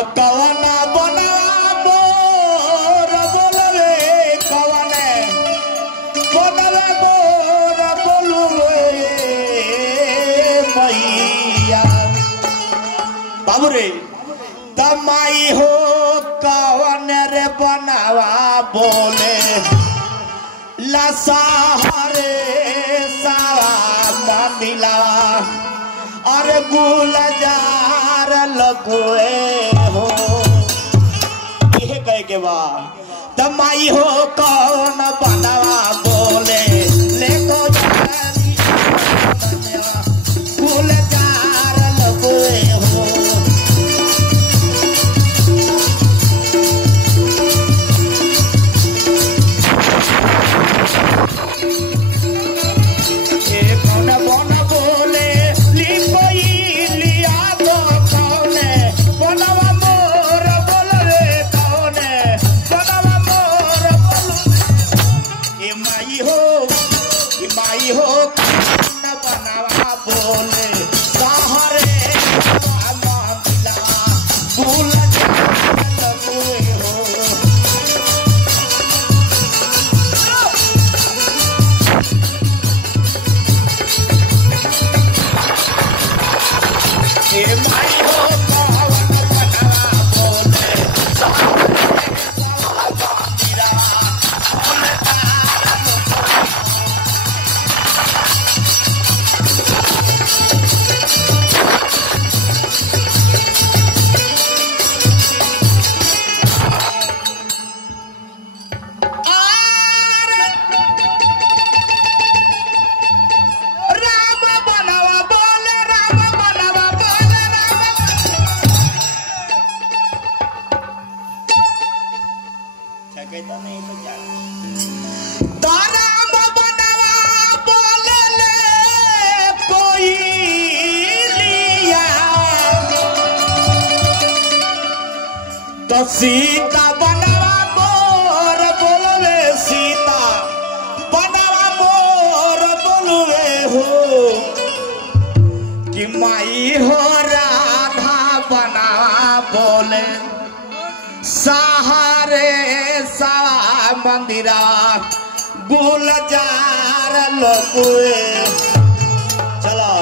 तो कवना बनवा मोर बोलवे कवने बनवा मोर बोलवे मैया बाबू रे तमाई हो कवन रे बनवा बोले लसारे सावा मंदिला अरे गुलजार लगुए हो ये कह के बा तमाई हो कौन बनवा बोले ले तो गुलजार लगुए हो तो सीता बनवा मोर बोलवे सीता बनवा मोर बोलवे हो कि माई हो राधा बनवा बोले सहारे सावा मंदिरा गुलजार लगुए चलो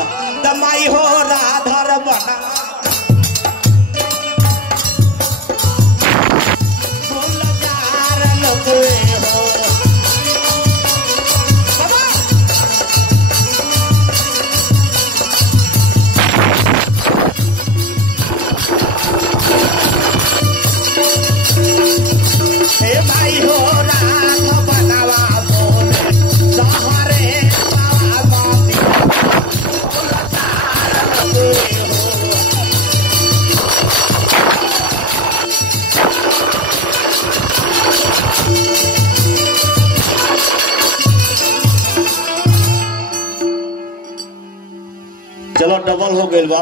तमाई हो राधर बना भाई हो रात बनावा बोले सहारे चलो डबल हो गई बा।